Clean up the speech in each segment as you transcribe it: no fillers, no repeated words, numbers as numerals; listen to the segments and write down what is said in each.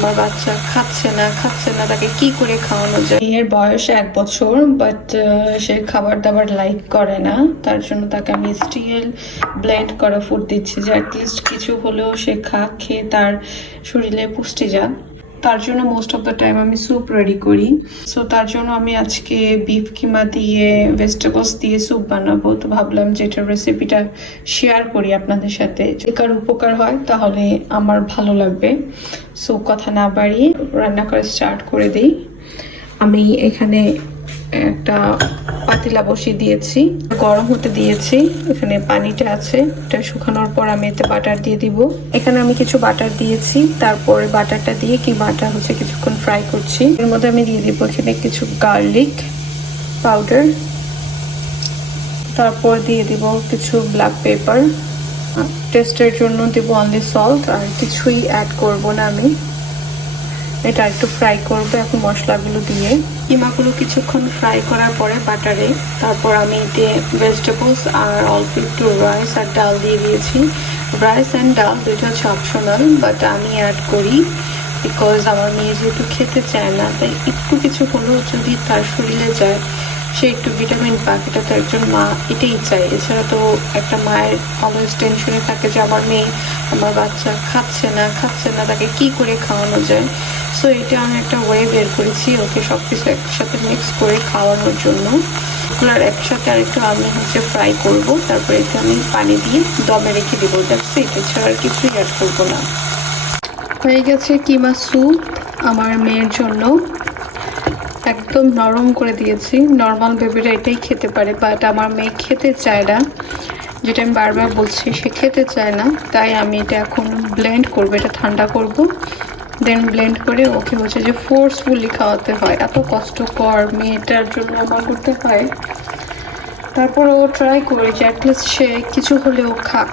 আমার বাচ্চা খাচ্ছে না তাকে কি করে খাওয়ানো যায়। এর বয়স 1 বছর, বাট সে খাবার দাবার লাইক করে না। তার জন্য তাকে আমি স্টিল ব্লেন্ড করা ফুড দিচ্ছি, যে অ্যাটলিস্ট কিছু হলেও সে খেয়ে তার শরীরে পুষ্টি যাক। তার জন্য মোস্ট অফ দ্য টাইম আমি স্যুপ রেডি করি। সো তার জন্য আমি আজকে বিফ কিমা দিয়ে ভেজিটেবলস দিয়ে স্যুপ বানাবো। তো ভাবলাম যে এটার রেসিপিটা শেয়ার করি আপনাদের সাথে, যদি কারো উপকার হয় তাহলে আমার ভালো লাগবে। সো কথা না বাড়িয়ে রান্না করা স্টার্ট করে দিই। আমি এখানে একটা পাতিলা বসিয়ে দিয়েছি, গরম হতে দিয়েছি। এখানে পানিটা আছে, এটা শুকানোর পর আমি এতে বাটার দিয়ে দিব। এখানে আমি কিছু বাটার দিয়েছি, তারপরে বাটারটা দিয়ে কি বাটার হচ্ছে কিছুক্ষণ ফ্রাই করছি। এর মধ্যে আমি দিয়ে দিব এখানে কিছু গার্লিক পাউডার, তারপর দিয়ে দিব কিছু ব্ল্যাক পেপার, টেস্টের জন্য দিব অনলি সল্ট, আর কিছুই অ্যাড করব না আমি। এটা একটু ফ্রাই করবো এখন মশলাগুলো দিয়ে। কিমাগুলো কিছুক্ষণ ফ্রাই করার পরে বাটারে, তারপর আমি এতে ভেজিটেবলস আর অল্প একটু রাইস আর ডাল দিয়ে দিয়েছি। রাইস অ্যান্ড ডাল দুইটা হচ্ছে অপশনাল, বাট আমি অ্যাড করি বিকজ আমার মেয়ে যেহেতু খেতে চায় না, তাই একটু কিছু হলেও যদি তার শরীরে যায়, সে একটু ভিটামিন পাক, এটা তো একজন মা এটাই চায়। এছাড়া তো একটা মায়ের অলওয়েজ টেনশনে থাকে যে আমার মেয়ে, আমার বাচ্চা খাচ্ছে না তাকে কি করে খাওয়ানো যায়। সো এটা আমি একটা ওয়ে বের করেছি ওকে সব কিছু একসাথে মিক্স করে খাওয়ানোর জন্য। এগুলোর একসাথে আরেকটু আমি ফ্রাই করব, তারপরে এটা আমি পানি দিয়ে দমে রেখে দেবো। দ্যাটস ইট, এছাড়া আর কিছুই অ্যাড করবো না। হয়ে গেছে কিমা স্যুপ আমার মেয়ের জন্য। একদম নরম করে দিয়েছি। নর্মাল বেবিরা এটাই খেতে পারে, বাট আমার মেয়ে খেতে চায় না, যেটা আমি বারবার বলছি, সে খেতে চায় না। তাই আমি এটা এখন ব্লেন্ড করবো, এটা ঠান্ডা করব, দেন ব্লেন্ড করে ওকে যে ফোর্সফুলি খাওয়াতে হয়। এত কষ্টকর মেয়েটার জন্য আমার করতে হয়। তারপর ও ট্রাই করে যে অ্যাটলিস্ট সে কিছু হলেও খাক।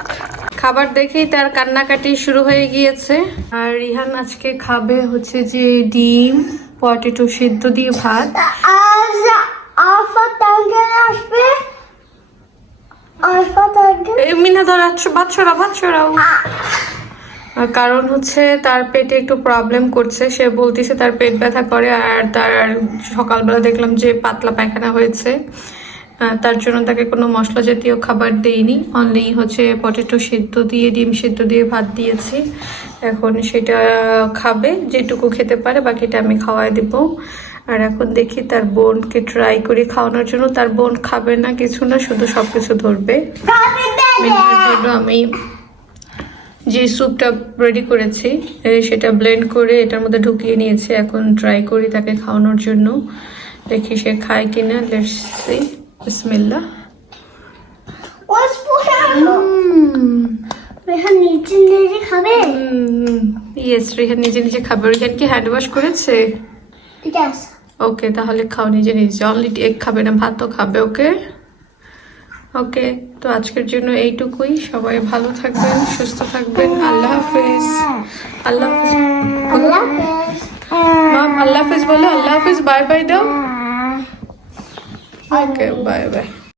খাবার দেখেই তার কান্নাকাটি শুরু হয়ে গিয়েছে। আর রিহান আজকে খাবে যে ডিম, পটেটো সিদ্ধ দিয়ে ভাত। মিনা ধরাচ্ছো, বাচ্চারাও। কারণ তার পেটে একটু প্রবলেম করছে। সে বলতেছে তার পেট ব্যথা করে, আর তার সকালবেলা দেখলাম যে পাতলা পায়খানা হয়েছে। তার জন্য তাকে কোনো মশলা জাতীয় খাবার দেইনি, অনলি পটেটো সিদ্ধ দিয়ে ডিম সিদ্ধ দিয়ে ভাত দিয়েছি। এখন সেটা খাবে, যেটুকু খেতে পারে বাকিটা আমি খাওয়াই দিব। আর এখন দেখি তার বোনকে ট্রাই করি খাওয়ানোর জন্য। তার বোন খাবে না কিছু না, শুধু সবকিছু ধরবে। মিনার জন্য আমি যে স্যুপটা রেডি করেছি সেটা ব্লেন্ড করে এটার মধ্যে ঢুকিয়ে নিয়েছি। এখন ট্রাই করি তাকে খাওয়ানোর জন্য, দেখি সে খায় কিনা। Let's see. বিসমিল্লাহ। রেহান নিজে খাবে? ইয়েস, রেহান নিজে খাবে। রেহান কি হ্যান্ড ওয়াশ করেছে? ইয়েস। ওকে, তাহলে খাও নিজে। অনলি এগ খাবে না, ভাতও খাবে। ওকে ওকে। তো আজকের জন্য এইটুকুই। সবাই ভালো থাকবেন, সুস্থ থাকবেন। আল্লাহ হাফেজ। আল্লাহ হাফেজ মাম, আল্লাহ হাফেজ বলো। আল্লাহ হাফেজ, বাই বাই দাও। ওকে, বাই বাই।